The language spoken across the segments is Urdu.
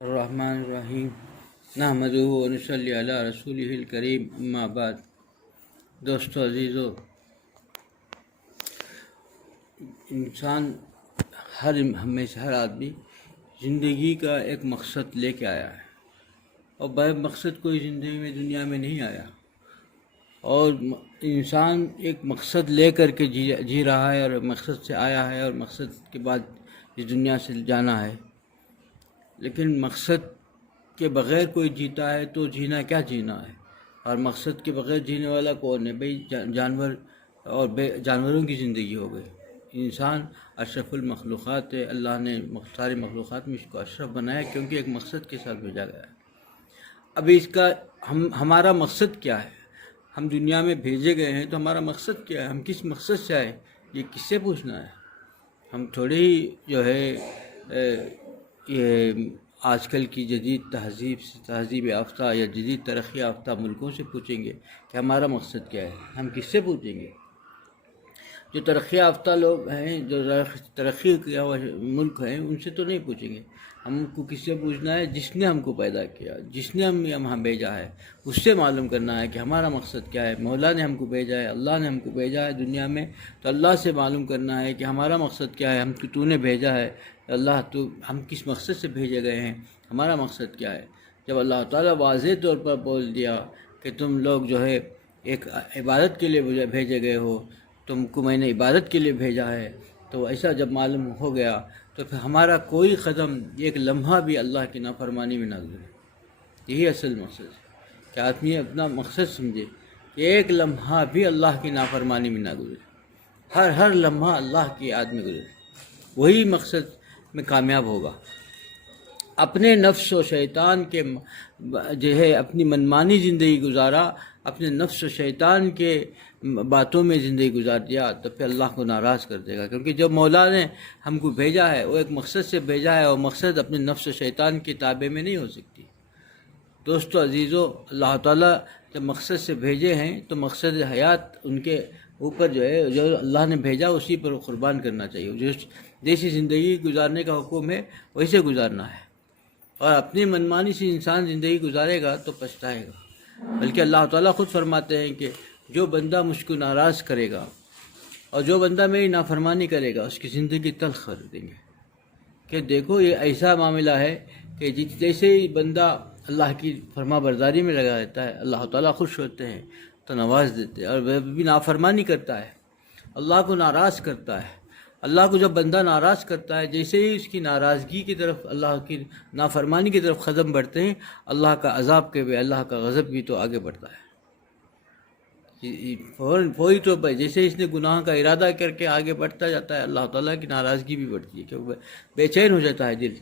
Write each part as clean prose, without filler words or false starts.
الرحمن الرحیم نحمدہ و نصلی علی رسولہ الکریم اما بعد۔ دوستو عزیزو، انسان ہمیشہ ہر آدمی زندگی کا ایک مقصد لے کے آیا ہے، اور بے مقصد کوئی زندگی میں دنیا میں نہیں آیا، اور انسان ایک مقصد لے کر کے جی رہا ہے، اور مقصد سے آیا ہے، اور مقصد کے بعد اس دنیا سے جانا ہے۔ لیکن مقصد کے بغیر کوئی جیتا ہے تو جینا کیا جینا ہے، اور مقصد کے بغیر جینے والا کون ہے؟ بھئی جانور، اور جانوروں کی زندگی ہو گئی۔ انسان اشرف المخلوقات ہے، اللہ نے ساری مخلوقات میں اس کو اشرف بنایا کیونکہ ایک مقصد کے ساتھ بھیجا گیا ہے۔ ابھی اس کا ہمارا مقصد کیا ہے؟ ہم دنیا میں بھیجے گئے ہیں تو ہمارا مقصد کیا ہے؟ ہم کس مقصد سے آئے؟ یہ کس سے پوچھنا ہے؟ ہم تھوڑی ہی جو ہے یہ آج کل کی جدید تہذیب یافتہ یا جدید ترقی یافتہ ملکوں سے پوچھیں گے کہ ہمارا مقصد کیا ہے؟ ہم کس سے پوچھیں گے؟ جو ترقی یافتہ لوگ ہیں، جو ترقی کیا ہوا ملک ہیں، ان سے تو نہیں پوچھیں گے۔ ہم کو کس سے پوچھنا ہے؟ جس نے ہم کو پیدا کیا، جس نے ہم یہاں بھیجا ہے، اس سے معلوم کرنا ہے کہ ہمارا مقصد کیا ہے۔ مولا نے ہم کو بھیجا ہے، اللہ نے ہم کو بھیجا ہے دنیا میں، تو اللہ سے معلوم کرنا ہے کہ ہمارا مقصد کیا ہے۔ تو نے بھیجا ہے اللہ، تو ہم کس مقصد سے بھیجے گئے ہیں، ہمارا مقصد کیا ہے؟ جب اللہ تعالیٰ واضح طور پر بول دیا کہ تم لوگ جو ہے ایک عبادت کے لیے بھیجے گئے ہو، تم کو میں نے عبادت کے لیے بھیجا ہے، تو ایسا جب معلوم ہو گیا تو پھر ہمارا کوئی قدم، ایک لمحہ بھی اللہ کی نافرمانی میں نہ گزرے۔ یہی اصل مقصد ہے کہ آدمی اپنا مقصد سمجھے کہ ایک لمحہ بھی اللہ کی نافرمانی میں نہ گزرے، ہر لمحہ اللہ کی یاد میں گزرے، وہی مقصد میں کامیاب ہوگا۔ اپنے نفس و شیطان کے جو ہے اپنی منمانی زندگی گزارا، اپنے نفس و شیطان کے باتوں میں زندگی گزار دیا، تو پھر اللہ کو ناراض کر دے گا، کیونکہ جو مولا نے ہم کو بھیجا ہے وہ ایک مقصد سے بھیجا ہے، اور مقصد اپنے نفس و شیطان کی تابع میں نہیں ہو سکتی۔ دوستو عزیزو، اللہ تعالیٰ جب مقصد سے بھیجے ہیں تو مقصد حیات ان کے اوپر جو ہے، جو اللہ نے بھیجا اسی پر قربان کرنا چاہیے۔ جیسی زندگی گزارنے کا حکم ہے ویسے گزارنا ہے، اور اپنی منمانی سے انسان زندگی گزارے گا تو پچھتائے گا۔ بلکہ اللہ تعالیٰ خود فرماتے ہیں کہ جو بندہ مجھ کو ناراض کرے گا اور جو بندہ میری نافرمانی کرے گا اس کی زندگی تلخ کر دیں گے۔ کہ دیکھو یہ ایسا معاملہ ہے کہ جیسے ہی بندہ اللہ کی فرما برداری میں لگا رہتا ہے، اللہ تعالیٰ خوش ہوتے ہیں تو نواز دیتے ہیں، اور وہ بھی نافرمانی کرتا ہے، اللہ کو ناراض کرتا ہے۔ اللہ کو جب بندہ ناراض کرتا ہے، جیسے ہی اس کی ناراضگی کی طرف، اللہ کی نافرمانی کی طرف قدم بڑھتے ہیں، اللہ کا عذاب کے بھی، اللہ کا غضب بھی تو آگے بڑھتا ہے۔ فوری طور پر جیسے اس نے گناہ کا ارادہ کر کے آگے بڑھتا جاتا ہے، اللہ تعالیٰ کی ناراضگی بھی بڑھتی ہے، کیونکہ بے چین ہو جاتا ہے دل۔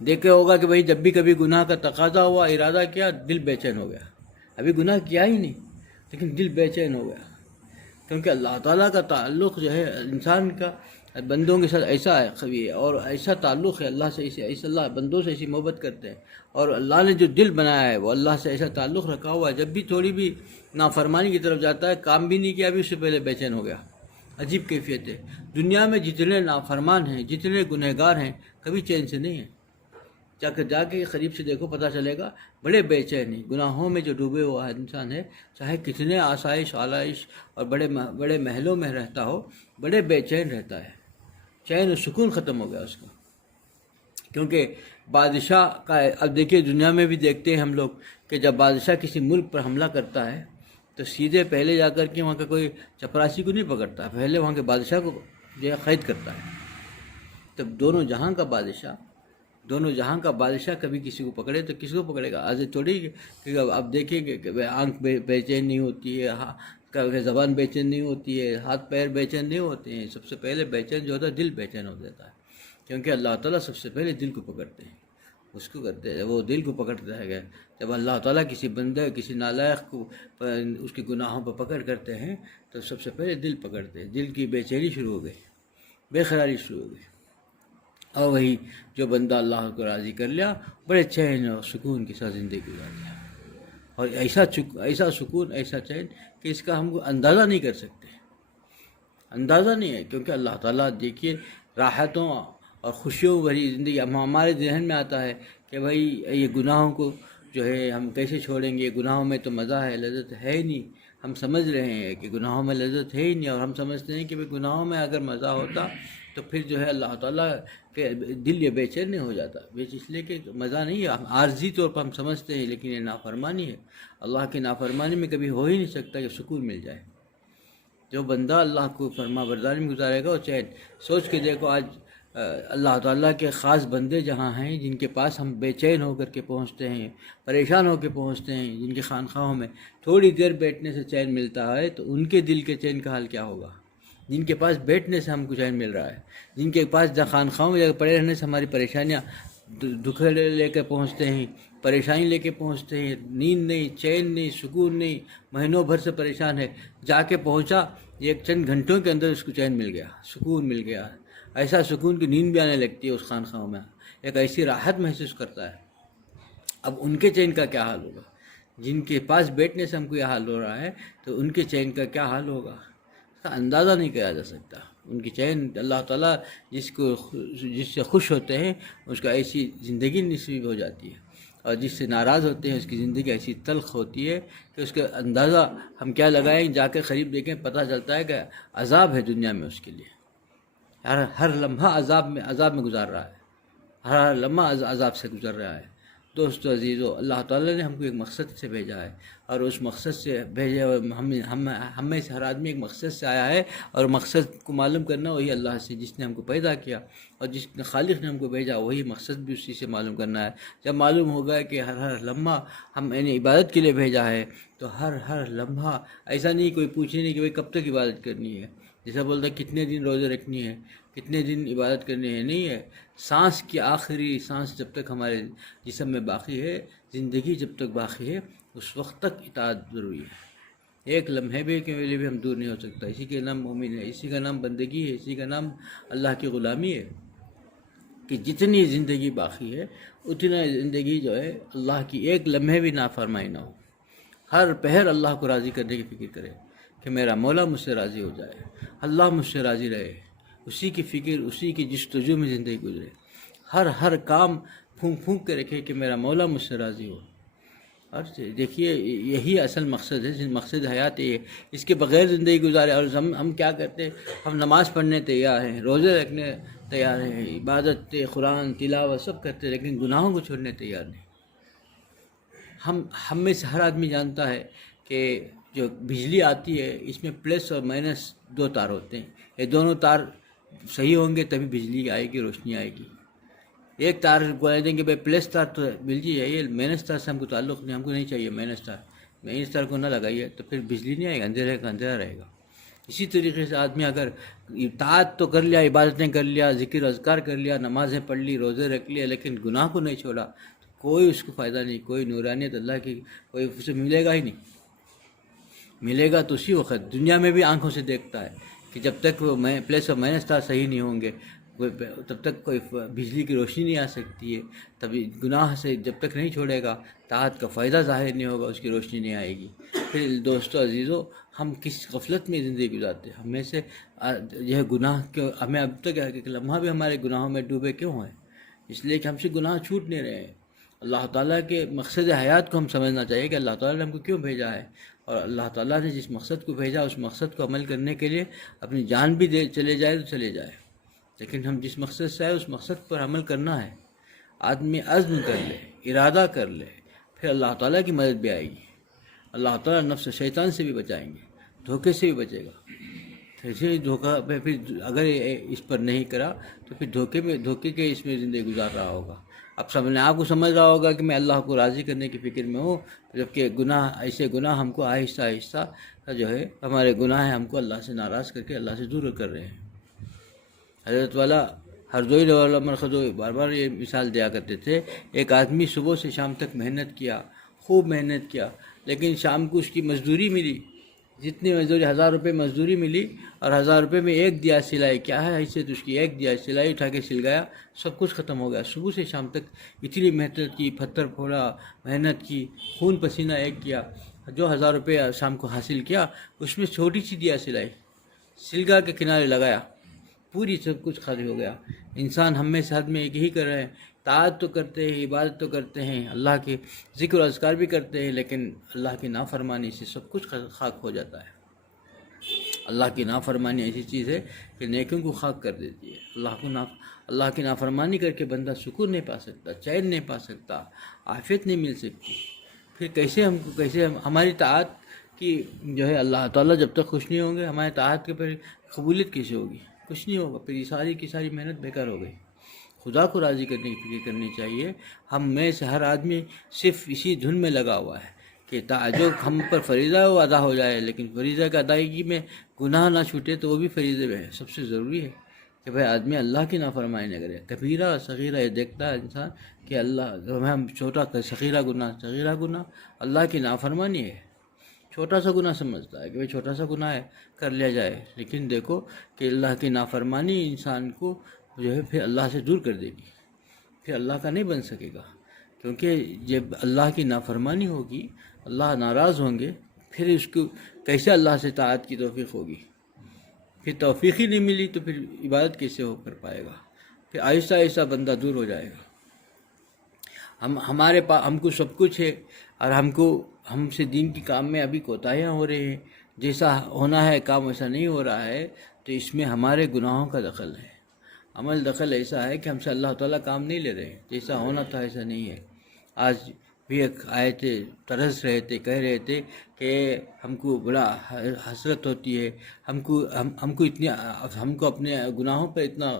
دیکھے ہوگا کہ بھئی جب بھی کبھی گناہ کا تقاضا ہوا، ارادہ کیا، دل بے چین ہو گیا۔ ابھی گناہ کیا ہی نہیں لیکن دل بے چین ہو گیا، کیونکہ اللہ تعالیٰ کا تعلق جو ہے انسان کا بندوں کے ساتھ ایسا ہے قوی ہے، اور ایسا تعلق ہے اللہ سے، ایسا اللہ بندوں سے ایسی محبت کرتے ہیں، اور اللہ نے جو دل بنایا ہے وہ اللہ سے ایسا تعلق رکھا ہوا ہے، جب بھی تھوڑی بھی نافرمانی کی طرف جاتا ہے، کام بھی نہیں کیا ابھی اس سے پہلے بے چین ہو گیا۔ عجیب کیفیت ہے۔ دنیا میں جتنے نافرمان ہیں، جتنے گنہگار ہیں، کبھی چین سے نہیں ہیں۔ جا کے قریب سے دیکھو پتہ چلے گا، بڑے بے چین ہیں۔ گناہوں میں جو ڈوبے ہوا انسان ہے، چاہے کتنے آسائش آلائش اور بڑے محلوں میں رہتا ہو، بڑے بے چین رہتا ہے، چین و سکون ختم ہو گیا اس کا۔ کیونکہ بادشاہ کا، اب دیکھیے دنیا میں بھی دیکھتے ہیں ہم لوگ کہ جب بادشاہ کسی ملک پر حملہ کرتا ہے تو سیدھے پہلے جا کر کے وہاں کا کوئی چپراسی کو نہیں پکڑتا، پہلے وہاں کے بادشاہ کو جو ہے قید کرتا ہے۔ تب دونوں جہاں کا بادشاہ کبھی کسی کو پکڑے تو کس کو پکڑے گا؟ آج تھوڑی کہ اب دیکھیں کہ آنکھ بے چین نہیں ہوتی ہے، زبان بے چین نہیں ہوتی ہے، ہاتھ پیر بے چین نہیں ہوتے ہیں۔ سب سے پہلے بے چین جو ہوتا ہے دل بے چین ہو جاتا ہے، کیونکہ اللہ تعالیٰ سب سے پہلے دل کو پکڑتے ہیں، اس کو کرتے ہیں، وہ دل کو پکڑتا ہے۔ جب اللہ تعالیٰ کسی بندے، کسی نالائق کو اس کے گناہوں پر پکڑ کرتے ہیں تو سب سے پہلے دل پکڑتے ہیں، دل کی بے چینی شروع ہو گئی، بے قراری شروع ہو گئی، اور وہی جو بندہ اللہ کو راضی کر لیا، بڑے چین اور سکون کے ساتھ زندگی گزار لیا، اور ایسا سکون، ایسا چین کہ اس کا ہم کو اندازہ نہیں کر سکتے، اندازہ نہیں ہے۔ کیونکہ اللہ تعالیٰ دیکھیے راحتوں اور خوشیوں بھری زندگی ہمارے ذہن میں آتا ہے کہ بھائی یہ گناہوں کو جو ہے ہم کیسے چھوڑیں گے، گناہوں میں تو مزہ ہے، لذت ہے ہی نہیں. ہم سمجھ رہے ہیں کہ گناہوں میں لذت ہے ہی نہیں، اور ہم سمجھتے ہیں کہ بھائی گناہوں میں اگر مزہ ہوتا تو پھر جو ہے اللہ تعالیٰ کے دل یہ بے چین نہیں ہو جاتا. اس لیے کہ مزہ نہیں ہے، ہم عارضی طور پر ہم سمجھتے ہیں، لیکن یہ نافرمانی ہے. اللہ کی نافرمانی میں کبھی ہو ہی نہیں سکتا کہ سکون مل جائے. جو بندہ اللہ کو فرما برداری میں گزارے گا وہ چین. سوچ کے دیکھو آج اللہ تعالیٰ کے خاص بندے جہاں ہیں، جن کے پاس ہم بے چین ہو کر کے پہنچتے ہیں، پریشان ہو کے پہنچتے ہیں، جن کے خانقاہوں میں تھوڑی دیر بیٹھنے سے چین ملتا ہے، تو ان کے دل کے چین کا حال کیا ہوگا؟ جن کے پاس بیٹھنے سے ہم کو چین مل رہا ہے، جن کے پاس خانقاہوں میں پڑے رہنے سے ہماری پریشانیاں دکھ لے کے پہنچتے ہیں، پریشانی لے کے پہنچتے ہیں، نیند نہیں، چین نہیں، سکون نہیں، مہینوں بھر سے پریشان ہے، جا کے پہنچا ایک چند گھنٹوں کے اندر اس کو چین مل گیا، سکون مل گیا. ایسا سکون کی نیند بھی آنے لگتی ہے اس خانقاہوں میں، ایک ایسی راحت محسوس کرتا ہے. اب ان کے چین کا کیا حال ہوگا؟ جن کے پاس بیٹھنے سے ہم کو یہ حال ہو رہا ہے، تو ان کے چین کا کیا حال ہوگا؟ اس کا اندازہ نہیں کیا جا سکتا. ان کی چین اللہ تعالیٰ جس سے خوش ہوتے ہیں اس کا ایسی زندگی نصیب ہو جاتی ہے، اور جس سے ناراض ہوتے ہیں اس کی زندگی ایسی تلخ ہوتی ہے کہ اس کا اندازہ ہم کیا لگائیں، جا کے قریب دیکھیں پتہ چلتا ہے کہ عذاب ہے دنیا میں اس کے لیے. ہر لمحہ عذاب میں گزار رہا ہے، ہر لمحہ عذاب سے گزر رہا ہے. دوستو عزیزو، اللہ تعالیٰ نے ہم کو ایک مقصد سے بھیجا ہے، اور اس مقصد سے بھیجے ہم میں سے ہر آدمی ایک مقصد سے آیا ہے، اور مقصد کو معلوم کرنا وہی اللہ سے، جس نے ہم کو پیدا کیا، اور جس نے خالق نے ہم کو بھیجا، وہی مقصد بھی اسی سے معلوم کرنا ہے. جب معلوم ہوگا کہ ہر لمحہ ہم عبادت کے لیے بھیجا ہے، تو ہر لمحہ ایسا نہیں کوئی پوچھے نہیں کہ بھائی کب تک عبادت کرنی ہے. جیسا بولتا ہے کتنے دن روزے رکھنی ہے، کتنے دن عبادت کرنی ہے، نہیں ہے. سانس کی آخری سانس جب تک ہمارے جسم میں باقی ہے، زندگی جب تک باقی ہے، اس وقت تک اطاعت ضروری ہے. ایک لمحے بھی کے لیے بھی ہم دور نہیں ہو سکتا. اسی کا نام مومن ہے، اسی کا نام بندگی ہے، اسی کا نام اللہ کی غلامی ہے، کہ جتنی زندگی باقی ہے اتنا زندگی جو ہے اللہ کی ایک لمحے بھی نافرمائی نہ ہو. ہر پہر اللہ کو راضی کرنے کی فکر کرے کہ میرا مولا مجھ سے راضی ہو جائے، اللہ مجھ سے راضی رہے، اسی کی فکر، اسی کی جستجو میں زندگی گزرے. ہر کام پھونک کے رکھے کہ میرا مولا مجھ سے راضی ہو. اور دیکھیے یہی اصل مقصد ہے، مقصد حیات یہ ہے. اس کے بغیر زندگی گزارے. اور ہم کیا کرتے ہیں؟ ہم نماز پڑھنے تیار ہیں، روزے رکھنے تیار ہیں، عبادت قرآن تلاوت سب کرتے ہیں، لیکن گناہوں کو چھوڑنے تیار نہیں. ہم میں سے ہر آدمی جانتا ہے کہ جو بجلی آتی ہے اس میں پلس اور مائنس دو تار ہوتے ہیں. یہ دونوں تار صحیح ہوں گے تبھی بجلی آئے گی، روشنی آئے گی. ایک تار بولے دیں گے بھائی پلس تار تو بجلی ہے، یہ مائنس تار سے ہم کو تعلق نہیں، ہم کو نہیں چاہیے مائنس تار، مائنس تار کو نہ لگائیے، تو پھر بجلی نہیں آئے گا، اندھیرے کا اندھیرا رہے گا. اسی طریقے سے آدمی اگر اطاعت تو کر لیا، عبادتیں کر لیا، ذکر اذکار کر لیا، نمازیں پڑھ لی، روزے رکھ لیا، لیکن گناہ کو نہیں چھوڑا، تو کوئی اس کو فائدہ نہیں، کوئی نورانیت اللہ کی کوئی اسے ملے گا ہی نہیں. ملے گا تو اسی وقت دنیا میں بھی آنکھوں سے دیکھتا ہے کہ جب تک وہ پلس اور مائنس تار صحیح نہیں ہوں گے تب تک کوئی بجلی کی روشنی نہیں آ سکتی ہے. تبھی گناہ سے جب تک نہیں چھوڑے گا طاعت کا فائدہ ظاہر نہیں ہوگا، اس کی روشنی نہیں آئے گی. پھر دوستو عزیزو، ہم کس غفلت میں زندگی گزارتے ہیں. ہمیں سے یہ گناہ ہمیں اب تک ایک لمحہ بھی ہمارے گناہوں میں ڈوبے کیوں ہیں؟ اس لیے کہ ہم سے گناہ چھوٹ نہیں رہے ہیں. اللہ تعالیٰ کے مقصد حیات کو ہم سمجھنا چاہیے کہ اللہ تعالیٰ نے ہم کو کیوں بھیجا ہے، اور اللہ تعالیٰ نے جس مقصد کو بھیجا اس مقصد کو عمل کرنے کے لیے اپنی جان بھی چلے جائے تو چلے جائے، لیکن ہم جس مقصد سے آئے اس مقصد پر عمل کرنا ہے. آدمی عزم کر لے، ارادہ کر لے، پھر اللہ تعالیٰ کی مدد بھی آئے گی. اللہ تعالیٰ نفس شیطان سے بھی بچائیں گے، دھوکے سے بھی بچے گا. پھر دھوکہ پھر اگر اس پر نہیں کرا تو پھر دھوکے کے اس میں زندگی گزار رہا ہوگا. اب اپنے آپ کو سمجھ رہا ہوگا کہ میں اللہ کو راضی کرنے کی فکر میں ہوں، جبکہ ایسے گناہ ہم کو آہستہ آہستہ جو ہے ہمارے گناہ ہم کو اللہ سے ناراض کر کے اللہ سے دور کر رہے ہیں. حضرت والا ہردوئی والا مرخدوئی بار بار یہ مثال دیا کرتے تھے. ایک آدمی صبح سے شام تک محنت کیا، خوب محنت کیا، لیکن شام کو اس کی مزدوری ملی، جتنی مزدوری 1000 روپے مزدوری ملی، اور 1000 روپے میں ایک دیا سلائی. کیا ہے حیثیت اس کی؟ ایک دیا سلائی اٹھا کے سل گیا، سب کچھ ختم ہو گیا. صبح سے شام تک اتنی محنت کی، پتھر پھوڑا، محنت کی، خون پسینہ ایک کیا. جو 1000 روپے شام کو حاصل کیا اس میں چھوٹی سی دیا سلائی، سلگا کے کنارے لگایا، پوری سب کچھ خالی ہو گیا. انسان ہم میں سے حد میں ایک ہی کر رہے ہیں، طاعت تو کرتے ہیں، عبادت تو کرتے ہیں، اللہ کے ذکر و اذکار بھی کرتے ہیں، لیکن اللہ کی نافرمانی سے سب کچھ خاک ہو جاتا ہے. اللہ کی نافرمانی ایسی چیز ہے کہ نیکیوں کو خاک کر دیتی ہے. اللہ کی نافرمانی کر کے بندہ سکون نہیں پا سکتا، چین نہیں پا سکتا، عافیت نہیں مل سکتی. پھر کیسے ہماری طاعت کی جو ہے اللہ تعالیٰ جب تک خوش نہیں ہوں گے، ہماری طاعت کے پر قبولیت کیسے ہوگی؟ کچھ نہیں ہوگا. پھر یہ ساری کی ساری محنت بیکار ہو گئی. خدا کو راضی کرنے کی فکر کرنی چاہیے. ہم میں سے ہر آدمی صرف اسی دھن میں لگا ہوا ہے کہ جو ہم پر فریضہ ہے وہ ادا ہو جائے، لیکن فریضہ کی ادائیگی میں گناہ نہ چھوٹے تو وہ بھی فریضے میں ہے. سب سے ضروری ہے کہ بھائی آدمی اللہ کی نافرمانی نہ کرے. کبیرہ اور صغیرہ یہ دیکھتا ہے انسان کہ ہم چھوٹا صغیرہ گناہ اللہ کی نافرمانی ہے. چھوٹا سا گناہ سمجھتا ہے کہ بھائی چھوٹا سا گناہ ہے، کر لیا جائے. لیکن دیکھو کہ اللہ کی نافرمانی انسان کو جو ہے پھر اللہ سے دور کر دے گی، پھر اللہ کا نہیں بن سکے گا. کیونکہ جب اللہ کی نافرمانی ہوگی، اللہ ناراض ہوں گے، پھر اس کو کیسے اللہ سے طاعت کی توفیق ہوگی؟ پھر توفیق ہی نہیں ملی تو پھر عبادت کیسے ہو کر پائے گا؟ پھر آہستہ آہستہ بندہ دور ہو جائے گا. ہمارے پاس ہم کو سب کچھ ہے، اور ہم سے دین کی کام میں ابھی کوتاہیاں ہو رہی ہیں. جیسا ہونا ہے کام ویسا نہیں ہو رہا ہے، تو اس میں ہمارے گناہوں کا دخل ہے. عمل دخل ایسا ہے کہ ہم سے اللہ تعالیٰ کام نہیں لے رہے ہیں. جیسا ہونا تھا ایسا نہیں ہے. آج بھی ایک آئے تھے، ترس رہے تھے، کہہ رہے تھے کہ ہم کو بڑا حسرت ہوتی ہے، ہم کو اپنے گناہوں پر اتنا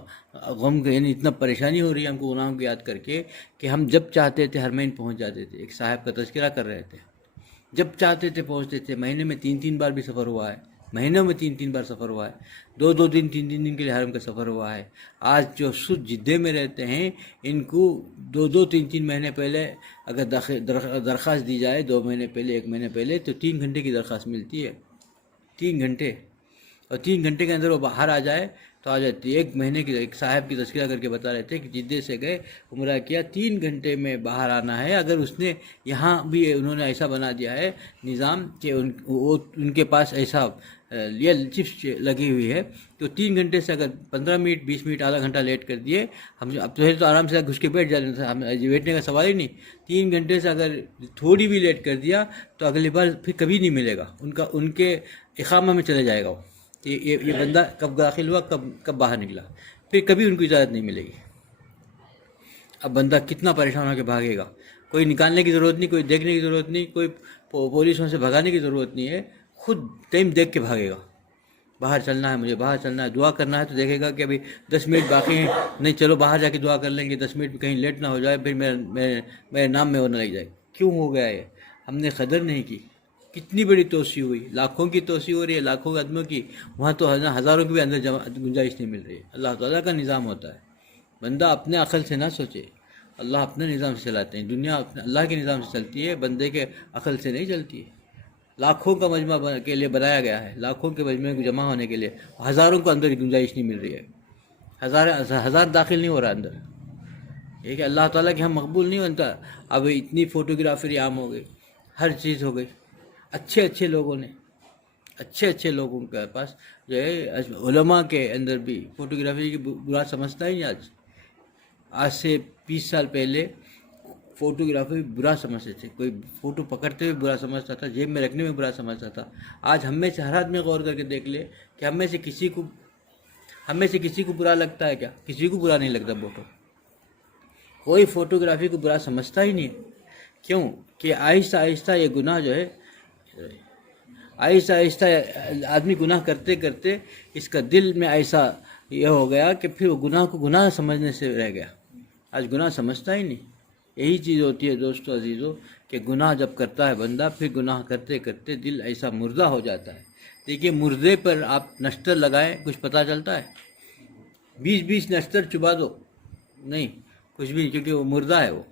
غم، یعنی اتنا پریشانی ہو رہی ہے ہم کو گناہوں کو یاد کر کے کہ ہم جب چاہتے تھے حرمین پہنچ جاتے تھے. ایک صاحب کا تذکرہ کر رہے تھے، جب چاہتے تھے پہنچتے تھے. مہینے میں 3 بار بھی سفر ہوا ہے، مہینوں میں 3 بار سفر ہوا ہے. 2 دن 3 دن کے لیے حرم کا سفر ہوا ہے. آج جو جدے میں رہتے ہیں، ان کو 2 3 مہینے پہلے اگر درخواست دی جائے، 2 مہینے پہلے، 1 مہینے پہلے، تو 3 گھنٹے کی درخواست ملتی ہے. 3 گھنٹے، اور 3 گھنٹے کے اندر وہ باہر آ جائے تو آ جاتی ہے. 1 مہینے کی ایک صاحب کی تذکرہ کر کے بتا رہے تھے کہ جدے سے گئے، عمرہ کیا، 3 گھنٹے میں باہر آنا ہے. اگر اس نے یہاں بھی انہوں نے ایسا بنا دیا ہے نظام کہ ان کے پاس ایسا چپس لگی ہوئی ہے، تو 3 گھنٹے سے اگر 15 منٹ 20 منٹ آدھا گھنٹہ لیٹ کر دیے، ہم اب تو آرام سے گھس کے بیٹھ جاتے ہیں، ہم بیٹھنے کا سوال ہی نہیں. 3 گھنٹے سے اگر تھوڑی بھی لیٹ کر دیا تو اگلی بار پھر کبھی نہیں ملے گا. ان کے اقامہ میں چلے جائے گا وہ. یہ بندہ کب داخل ہوا، کب باہر نکلا، پھر کبھی ان کو اجازت نہیں ملے گی. اب بندہ کتنا پریشان ہو کے بھاگے گا. کوئی نکالنے کی ضرورت نہیں، کوئی دیکھنے کی ضرورت نہیں، کوئی پولیسوں سے بھگانے کی ضرورت نہیں ہے. خود ٹائم دیکھ کے بھاگے گا. باہر چلنا ہے، مجھے باہر چلنا ہے، دعا کرنا ہے تو دیکھے گا کہ ابھی 10 منٹ باقی ہیں، نہیں چلو باہر جا کے دعا کر لیں گے، 10 منٹ کہیں لیٹ نہ ہو جائے، پھر میرے نام میں وہ نہ لگ جائے. کیوں ہو گیا یہ؟ ہم نے قدر نہیں کی. کتنی بڑی توسیع ہوئی، لاکھوں کی توسیع ہو رہی ہے، لاکھوں آدمیوں کی. وہاں تو ہزاروں کے بھی اندر گنجائش نہیں مل رہی ہے. اللہ تعالیٰ کا نظام ہوتا ہے. بندہ اپنے عقل سے نہ سوچے. اللہ اپنے نظام سے چلاتے ہیں. دنیا اللہ کے نظام سے چلتی ہے، بندے کے عقل سے نہیں چلتی ہے. لاکھوں کا مجمع کے لیے بنایا گیا ہے، لاکھوں کے مجمع کو جمع ہونے کے لیے. ہزاروں کو اندر گنجائش نہیں مل رہی ہے. ہزار داخل نہیں ہو رہا اندر. یہ کہ اللہ تعالیٰ کے ہم مقبول نہیں بنتا. اب اتنی فوٹوگرافری عام ہو گئی، ہر چیز ہو گئی. اچھے لوگوں کے پاس جو ہے، علماء کے اندر بھی فوٹوگرافی کی برا سمجھتا ہی نہیں. آج سے 20 سال پہلے فوٹوگرافی برا سمجھتے تھے. کوئی فوٹو پکڑتے ہوئے برا سمجھتا تھا، جیب میں رکھنے میں برا سمجھتا تھا. آج ہم میں سے ہر آدمی غور کر کے دیکھ لے کہ ہم میں سے کسی کو برا لگتا ہے کیا؟ کسی کو برا نہیں لگتا فوٹو. کوئی فوٹوگرافی کو برا سمجھتا ہی نہیں. کیوں کہ آہستہ آہستہ یہ گناہ جو ہے، آہستہ آہستہ آدمی گناہ کرتے کرتے اس کا دل میں ایسا یہ ہو گیا کہ پھر وہ گناہ کو گناہ سمجھنے سے رہ گیا. آج گناہ سمجھتا ہی نہیں. یہی چیز ہوتی ہے دوستو عزیزو کہ گناہ جب کرتا ہے بندہ، پھر گناہ کرتے کرتے دل ایسا مردہ ہو جاتا ہے. دیکھیے مردے پر آپ نشتر لگائیں، کچھ پتہ چلتا ہے؟ 20 نشتر چبا دو، نہیں کچھ بھی، کیونکہ وہ مردہ ہے. وہ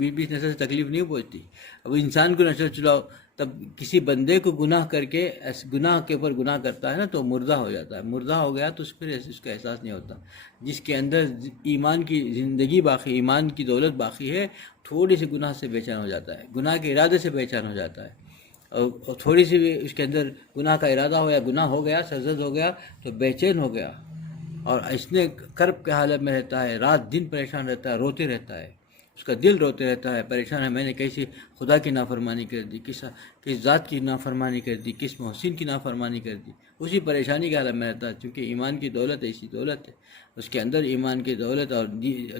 20 نشتر سے تکلیف نہیں پہنچتی. اب انسان کو نشتر چلاؤ، تب کسی بندے کو گناہ کر کے گناہ کے اوپر گناہ کرتا ہے نا، تو مردہ ہو جاتا ہے. مردہ ہو گیا تو پھر اس کا احساس نہیں ہوتا. جس کے اندر ایمان کی زندگی باقی، ایمان کی دولت باقی ہے، تھوڑی سی گناہ سے بے چین ہو جاتا ہے، گناہ کے ارادے سے بے چین ہو جاتا ہے. اور تھوڑی سی بھی اس کے اندر گناہ کا ارادہ ہو یا گناہ ہو گیا، سرزد ہو گیا، تو بے چین ہو گیا. اور اتنے کرب کے حالت میں رہتا ہے، رات دن پریشان رہتا ہے، روتے رہتا ہے، اس کا دل روتے رہتا ہے، پریشان ہے، میں نے کیسی خدا کی نافرمانی کر دی، کس ذات کی نافرمانی کر دی، کس محسن کی نافرمانی کر دی، اسی پریشانی کے حالت میں رہتا ہے، کیونکہ ایمان کی دولت ایسی دولت ہے، اس کے اندر ایمان کی دولت اور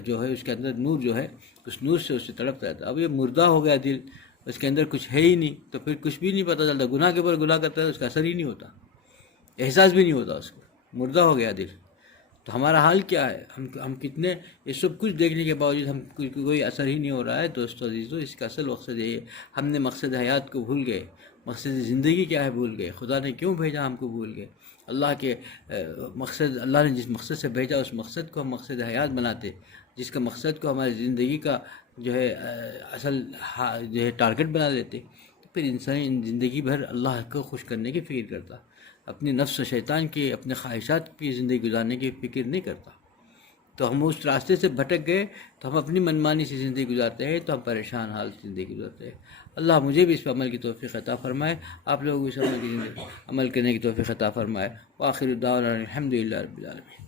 جو ہے اس کے اندر نور جو ہے، اس نور سے اسے تڑپتا رہتا ہے۔ اب یہ مردہ ہو گیا دل، اس کے اندر کچھ ہے ہی نہیں، تو پھر کچھ بھی نہیں پتہ چلتا، گناہ کے اوپر گناہ کرتا ہے، اس کا اثر ہی نہیں ہوتا، احساس بھی نہیں ہوتا اس کو، مردہ ہو گیا دل۔ تو ہمارا حال کیا ہے؟ ہم کتنے یہ سب کچھ دیکھنے کے باوجود ہم کوئی اثر ہی نہیں ہو رہا ہے۔ دوستو عزیزو، اس کا اصل مقصد یہ ہے، ہم نے مقصد حیات کو بھول گئے، مقصد زندگی کیا ہے بھول گئے، خدا نے کیوں بھیجا ہم کو بھول گئے، اللہ کے مقصد، اللہ نے جس مقصد سے بھیجا اس مقصد کو ہم مقصد حیات بناتے، جس کا مقصد کو ہماری زندگی کا جو ہے اصل جو ہے ٹارگٹ بنا لیتے، تو پھر انسان زندگی بھر اللہ کو خوش کرنے کی فکر کرتا، اپنی نفس و شیطان کی، اپنے خواہشات کی زندگی گزارنے کی فکر نہیں کرتا۔ تو ہم اس راستے سے بھٹک گئے، تو ہم اپنی منمانی سے زندگی گزارتے ہیں، تو ہم پریشان حال زندگی گزارتے ہیں۔ اللہ مجھے بھی اس پر عمل کی توفیق عطا فرمائے، آپ لوگوں کو اس عمل کرنے کی توفیق عطا فرمائے۔ وآخر دعوانا الحمدللہ رب العالمین۔